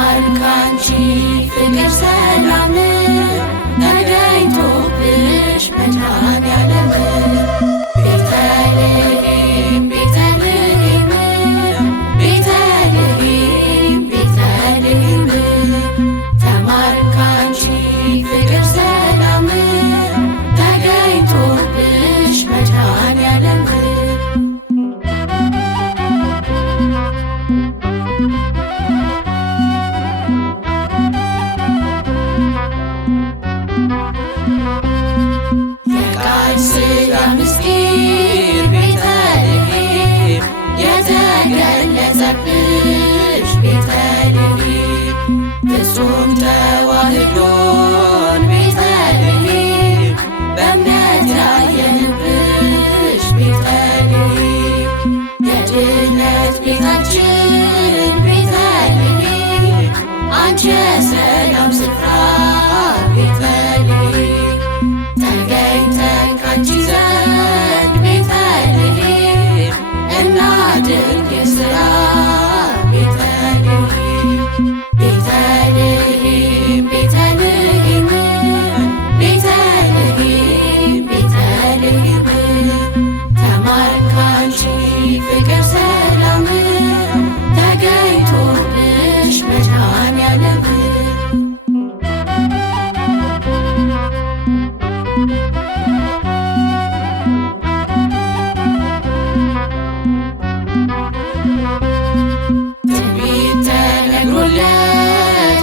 ተማርን ካንቺ ፍቅር ሰላም ተገኝቶብሽ መድኃኔዓለም ቤተልሔም ቤተልሔም ቤተልሔም ቤተልሔም ተማርን ካንቺ ፍቅር ሰላም ተገኝቶብሽ መድኃኔዓለም የቃል ሥጋ ምስጢር ቤተልሔም የተገለጸብሽ ቤተልሔም ፍጹም ተዋሕዶን ቤተልሔም በእምነት ያየንብሽ ቤተልሔም የድነት ቤታችን ቤተልሔም አንቺ የሰላም ስፍራ ቤተልሔም ተገኝተን ካንቺ ዘንድ ቤተልሔም እናድርግ የሥራ ቤተልሔም ቤተልሔም ቤተልሔም ቤተልሔም ቤተልሔም ተማርን ካንቺ ፍቅር ሰላም ተገኝቶብሽ መድኃኔዓለም ትንቢት ተነግሮለት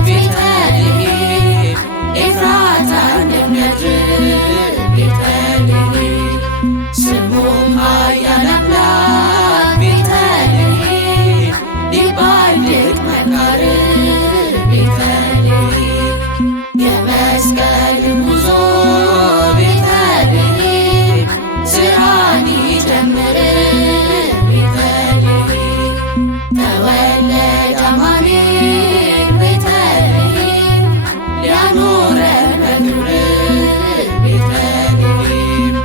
ቤተልሔም ኤፍራታ እንደሚያድር ቤተልሔም ስሙም ኃያል አምላክ ቤተልሔም ሊባል ድንቅ መካር ቤተልሔም የመስቀል ጉዞ ቤተልሔም ስራን ይጀምር ቤተልሔም ተወለደ አማኑኤል ቤተልሔም ሊያኖረን በክብር ቤተልሔም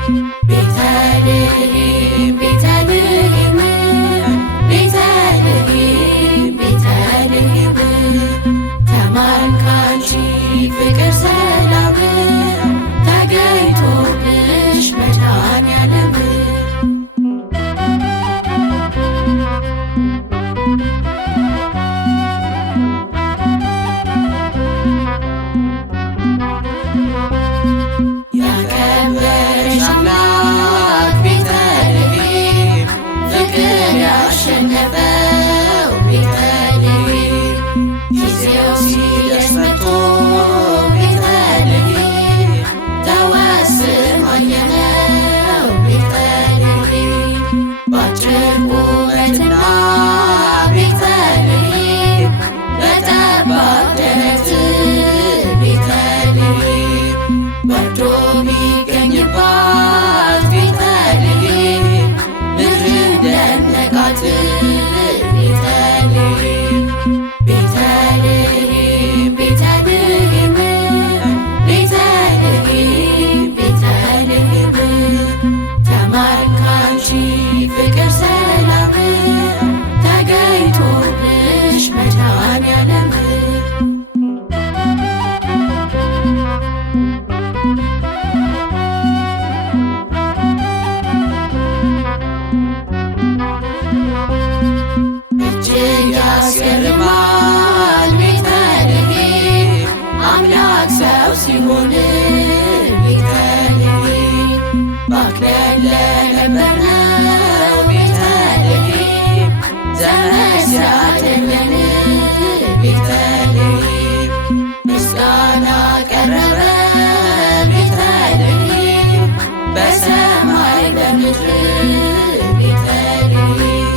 ቤተልሔም ቤተልሔም ቤተልሔም ቤተልሔም ተማርን ካንቺ ፍቅር ሰላም ተገኝቶብሽ መድኃኔዓለም ያከበረሽ አምላክ ቤተልሔም ፍቅር ያሸነፈው ቤተልሔም ጊዜው ሲደርስ መጥቶ ቤተልሔም ተወስኖ አየነው ቤተልሔም በአጭር ቁመትና ቤተልሔም በጠባብ ደረት ቤተልሔም ወርዶ ሚገኝባት ቤተልሔም ምድርን ደነቃት ቤተልሔም ቤተልሔም ቤተልሔም ቤተልሔም ቤተልሔም ተማርን ካንቺ ፍቅር ሰላም ተገኝቶብሽ መድኃኔዓለም እጅግ ያስገርማል ቤተልሔም አምላክ ሰው ሲሆን ቤተልሔም ባክነን ለነበርነው ቤተልሔም ዘመን ሲያድነን ቤተልሔም ምስጋና ቀረበ ቤተልሔም በሰማይ በምድር ቤተልሔም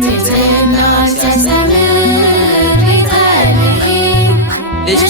ትሕትና ሲያስተምር ቤተልሔም ልጅ